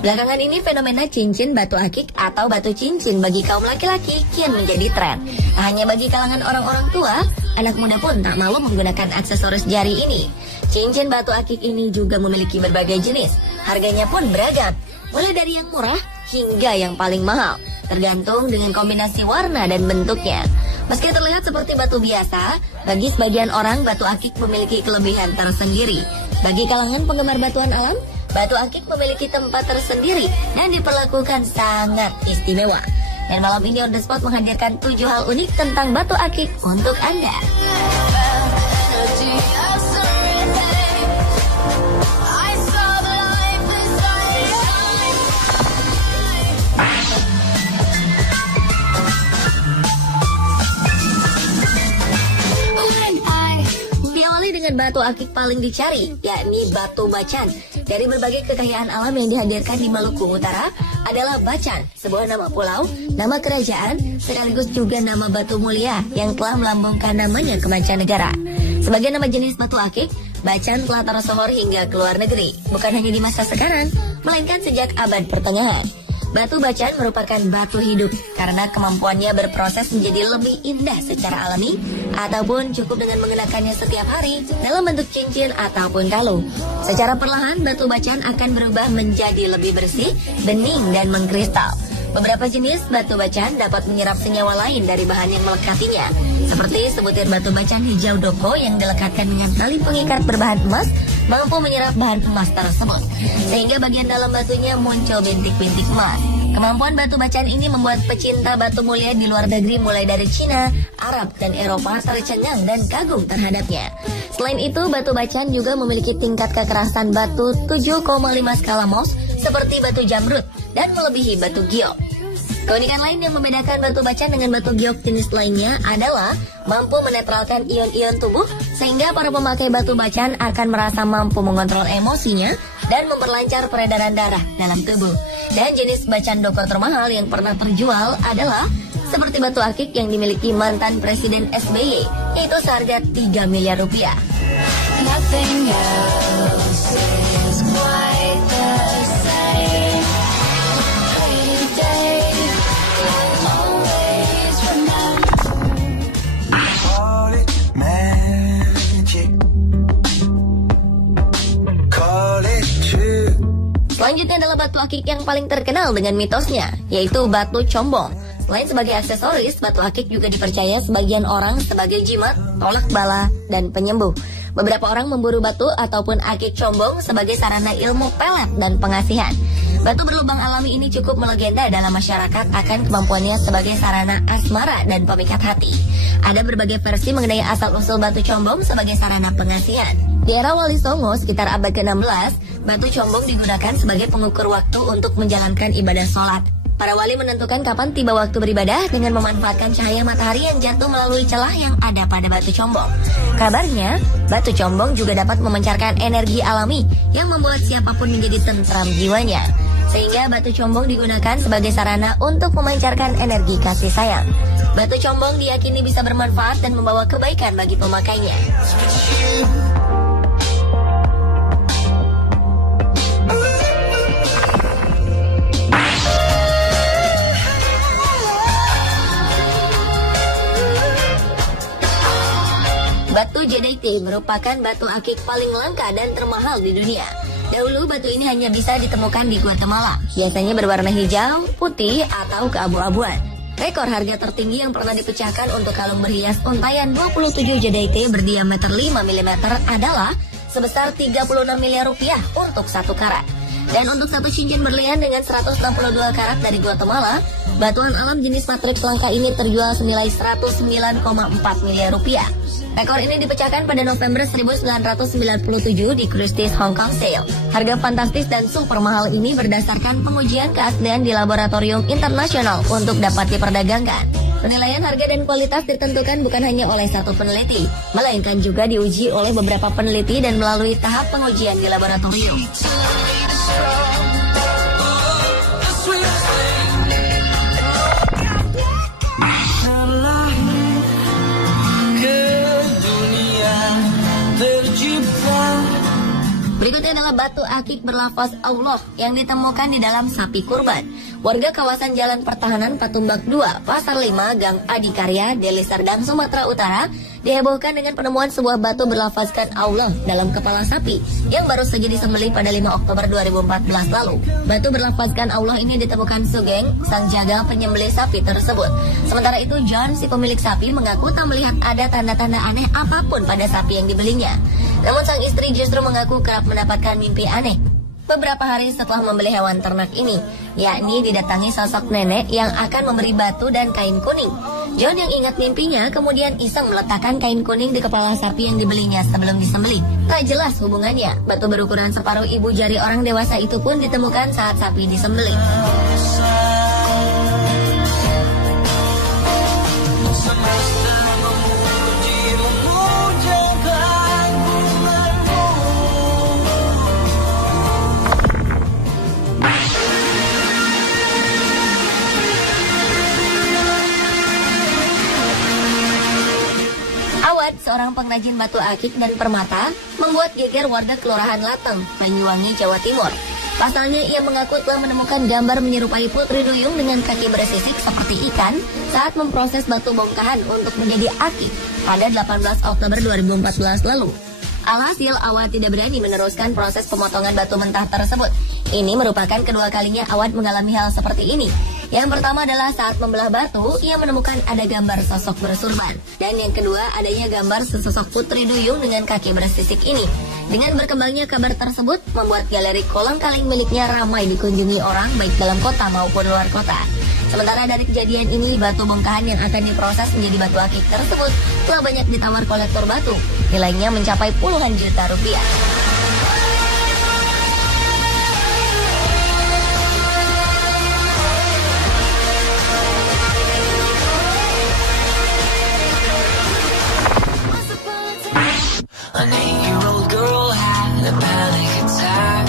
Belakangan ini fenomena cincin batu akik atau batu cincin bagi kaum laki-laki kian menjadi tren. Tak hanya bagi kalangan orang-orang tua, anak muda pun tak malu menggunakan aksesoris jari ini. Cincin batu akik ini juga memiliki berbagai jenis. Harganya pun beragam, mulai dari yang murah hingga yang paling mahal, tergantung dengan kombinasi warna dan bentuknya. Meski terlihat seperti batu biasa, bagi sebagian orang batu akik memiliki kelebihan tersendiri. Bagi kalangan penggemar batuan alam, batu akik memiliki tempat tersendiri dan diperlakukan sangat istimewa. Dan malam ini On The Spot menghadirkan 7 hal unik tentang batu akik untuk Anda. Dengan batu akik paling dicari, yakni batu bacan. Dari berbagai kekayaan alam yang dihadirkan di Maluku Utara adalah Bacan, sebuah nama pulau, nama kerajaan, sekaligus juga nama batu mulia yang telah melambungkan namanya ke mancanegara. Sebagai nama jenis batu akik, Bacan telah tersohor hingga ke luar negeri, bukan hanya di masa sekarang, melainkan sejak abad pertengahan. Batu bacan merupakan batu hidup karena kemampuannya berproses menjadi lebih indah secara alami ataupun cukup dengan mengenakannya setiap hari dalam bentuk cincin ataupun kalung. Secara perlahan batu bacan akan berubah menjadi lebih bersih, bening dan mengkristal. Beberapa jenis batu bacan dapat menyerap senyawa lain dari bahan yang melekatinya, seperti sebutir batu bacan hijau doko yang dilekatkan dengan tali pengikat berbahan emas mampu menyerap bahan emas tersebut, sehingga bagian dalam batunya muncul bintik-bintik emas. Kemampuan batu bacan ini membuat pecinta batu mulia di luar negeri mulai dari Cina, Arab, dan Eropa tercengang dan kagum terhadapnya. Selain itu, batu bacan juga memiliki tingkat kekerasan batu 7,5 skala Mohs seperti batu jamrud dan melebihi batu giok. Keunikan lain yang membedakan batu bacan dengan batu giok jenis lainnya adalah mampu menetralkan ion-ion tubuh sehingga para pemakai batu bacan akan merasa mampu mengontrol emosinya dan memperlancar peredaran darah dalam tubuh. Dan jenis bacan doko termahal yang pernah terjual adalah seperti batu akik yang dimiliki mantan Presiden SBY, yaitu seharga 3 miliar rupiah. Nothing else is quite the same. Selanjutnya adalah batu akik yang paling terkenal dengan mitosnya, yaitu batu combong. Selain sebagai aksesoris, batu akik juga dipercaya sebagian orang sebagai jimat, tolak bala, dan penyembuh. Beberapa orang memburu batu ataupun akik combong sebagai sarana ilmu pelet dan pengasihan. Batu berlubang alami ini cukup melegenda dalam masyarakat akan kemampuannya sebagai sarana asmara dan pemikat hati. Ada berbagai versi mengenai asal-usul batu combong sebagai sarana pengasihan. Di era Wali Songo sekitar abad ke-16, batu combong digunakan sebagai pengukur waktu untuk menjalankan ibadah sholat. Para wali menentukan kapan tiba waktu beribadah dengan memanfaatkan cahaya matahari yang jatuh melalui celah yang ada pada batu combong. Kabarnya, batu combong juga dapat memancarkan energi alami yang membuat siapapun menjadi tentram jiwanya. Sehingga batu combong digunakan sebagai sarana untuk memancarkan energi kasih sayang. Batu combong diyakini bisa bermanfaat dan membawa kebaikan bagi pemakainya. Batu Jadeite merupakan batu akik paling langka dan termahal di dunia. Dahulu batu ini hanya bisa ditemukan di Guatemala, biasanya berwarna hijau, putih, atau keabu-abuan. Rekor harga tertinggi yang pernah dipecahkan untuk kalung berhias untayan 27 Jadeite berdiameter 5 mm adalah sebesar 36 miliar rupiah untuk 1 karat. Dan untuk satu cincin berlian dengan 162 karat dari Guatemala, batuan alam jenis matriks langka ini terjual senilai 109,4 miliar rupiah. Rekor ini dipecahkan pada November 1997 di Christie's Hong Kong Sale. Harga fantastis dan super mahal ini berdasarkan pengujian keaslian di laboratorium internasional untuk dapat diperdagangkan. Penilaian harga dan kualitas ditentukan bukan hanya oleh satu peneliti, melainkan juga diuji oleh beberapa peneliti dan melalui tahap pengujian di laboratorium. Berikut Selanjutnya adalah batu akik berlafaz Allah yang ditemukan di dalam sapi kurban. Warga kawasan Jalan Pertahanan Patumbak 2, Pasar 5, Gang Adikarya, Deli Serdang, Sumatera Utara dihebohkan dengan penemuan sebuah batu berlafazkan Allah dalam kepala sapi yang baru saja disembelih pada 5 Oktober 2014 lalu. Batu berlafazkan Allah ini ditemukan Sugeng, sang jagal penyembelih sapi tersebut. Sementara itu John, si pemilik sapi, mengaku tak melihat ada tanda-tanda aneh apapun pada sapi yang dibelinya. Namun sang istri justru mengaku kerap mendapatkan mimpi aneh beberapa hari setelah membeli hewan ternak ini, yakni didatangi sosok nenek yang akan memberi batu dan kain kuning. John yang ingat mimpinya kemudian iseng meletakkan kain kuning di kepala sapi yang dibelinya sebelum disembelih. Tak jelas hubungannya. Batu berukuran separuh ibu jari orang dewasa itu pun ditemukan saat sapi disembelih. Seorang pengrajin batu akik dan permata membuat geger warga Kelurahan Lateng, Banyuwangi, Jawa Timur. Pasalnya ia mengaku telah menemukan gambar menyerupai putri duyung dengan kaki bersisik seperti ikan saat memproses batu bongkahan untuk menjadi akik pada 18 Oktober 2014 lalu. Alhasil Awad tidak berani meneruskan proses pemotongan batu mentah tersebut. Ini merupakan kedua kalinya Awad mengalami hal seperti ini. Yang pertama adalah saat membelah batu, ia menemukan ada gambar sosok bersurban. Dan yang kedua, adanya gambar sesosok putri duyung dengan kaki bersisik ini. Dengan berkembangnya kabar tersebut, membuat galeri kolang-kaling miliknya ramai dikunjungi orang baik dalam kota maupun luar kota. Sementara dari kejadian ini, batu bongkahan yang akan diproses menjadi batu akik tersebut telah banyak ditawar kolektor batu. Nilainya mencapai puluhan juta rupiah. An 8-year-old girl had a panic attack.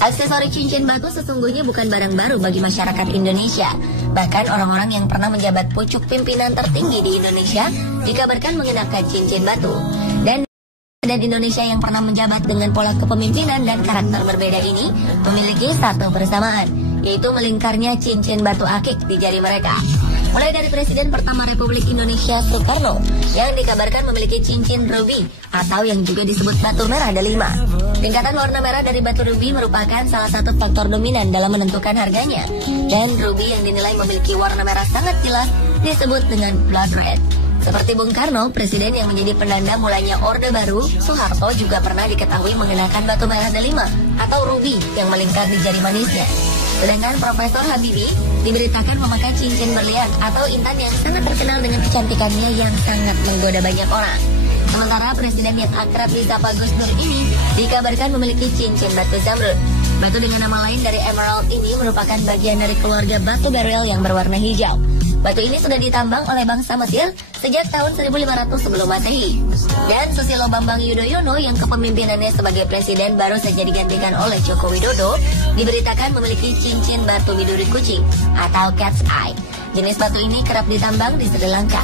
Aksesori cincin batu sesungguhnya bukan barang baru bagi masyarakat Indonesia. Bahkan orang-orang yang pernah menjabat pucuk pimpinan tertinggi di Indonesia dikabarkan mengenakan cincin batu. Dan Indonesia yang pernah menjabat dengan pola kepemimpinan dan karakter berbeda ini memiliki satu persamaan, yaitu melingkarnya cincin batu akik di jari mereka. Mulai dari Presiden pertama Republik Indonesia Soekarno yang dikabarkan memiliki cincin ruby atau yang juga disebut batu merah delima. Tingkatan warna merah dari batu ruby merupakan salah satu faktor dominan dalam menentukan harganya. Dan ruby yang dinilai memiliki warna merah sangat jelas disebut dengan blood red. Seperti Bung Karno, presiden yang menjadi penanda mulainya Orde Baru, Soeharto juga pernah diketahui mengenakan batu merah delima atau ruby yang melingkar di jari manisnya. Sedangkan Profesor Habibie diberitakan memakai cincin berlian atau intan yang sangat terkenal dengan kecantikannya yang sangat menggoda banyak orang. Sementara presiden yang akrab disapa Gus Dur ini dikabarkan memiliki cincin batu zamrud. Batu dengan nama lain dari emerald ini merupakan bagian dari keluarga batu beryl yang berwarna hijau. Batu ini sudah ditambang oleh bangsa Mesir sejak tahun 1500 sebelum Masehi. Dan Susilo Bambang Yudhoyono yang kepemimpinannya sebagai presiden baru saja digantikan oleh Joko Widodo diberitakan memiliki cincin batu biduri kucing atau cat's eye. Jenis batu ini kerap ditambang di Sri Lanka.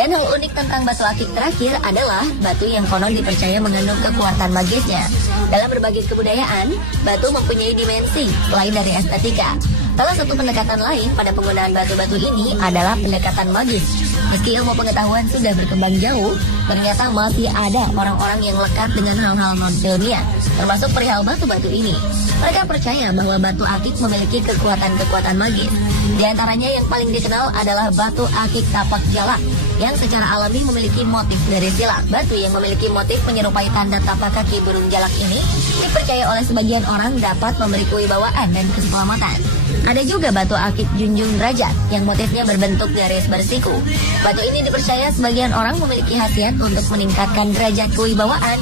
Dan hal unik tentang batu akik terakhir adalah batu yang konon dipercaya mengandung kekuatan magisnya. Dalam berbagai kebudayaan, batu mempunyai dimensi lain dari estetika. Salah satu pendekatan lain pada penggunaan batu-batu ini adalah pendekatan magis. Meski ilmu pengetahuan sudah berkembang jauh, ternyata masih ada orang-orang yang lekat dengan hal-hal non-ilmiah, termasuk perihal batu-batu ini. Mereka percaya bahwa batu akik memiliki kekuatan-kekuatan magis. Di antaranya yang paling dikenal adalah batu akik tapak jalak, yang secara alami memiliki motif dari silat. Batu yang memiliki motif menyerupai tanda tapak kaki burung jalak ini dipercaya oleh sebagian orang dapat memberi kewibawaan dan keselamatan. Ada juga batu akik junjung derajat yang motifnya berbentuk garis bersiku. Batu ini dipercaya sebagian orang memiliki khasiat untuk meningkatkan derajat kewibawaan,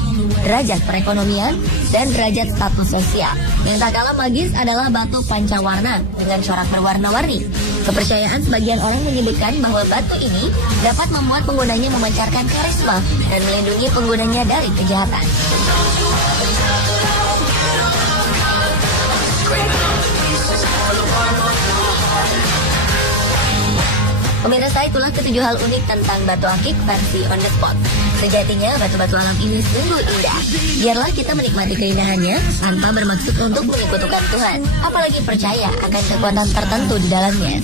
derajat perekonomian, dan derajat status sosial. Yang tak kalah magis adalah batu pancawarna dengan corak berwarna-warni. Kepercayaan sebagian orang menyebutkan bahwa batu ini dapat membuat penggunanya memancarkan karisma dan melindungi penggunanya dari kejahatan. Pemirsa, itulah ketujuh hal unik tentang batu akik versi on the spot. Sejatinya batu-batu alam ini sungguh indah. Biarlah kita menikmati keindahannya tanpa bermaksud untuk menyekutukan Tuhan, apalagi percaya akan kekuatan tertentu di dalamnya.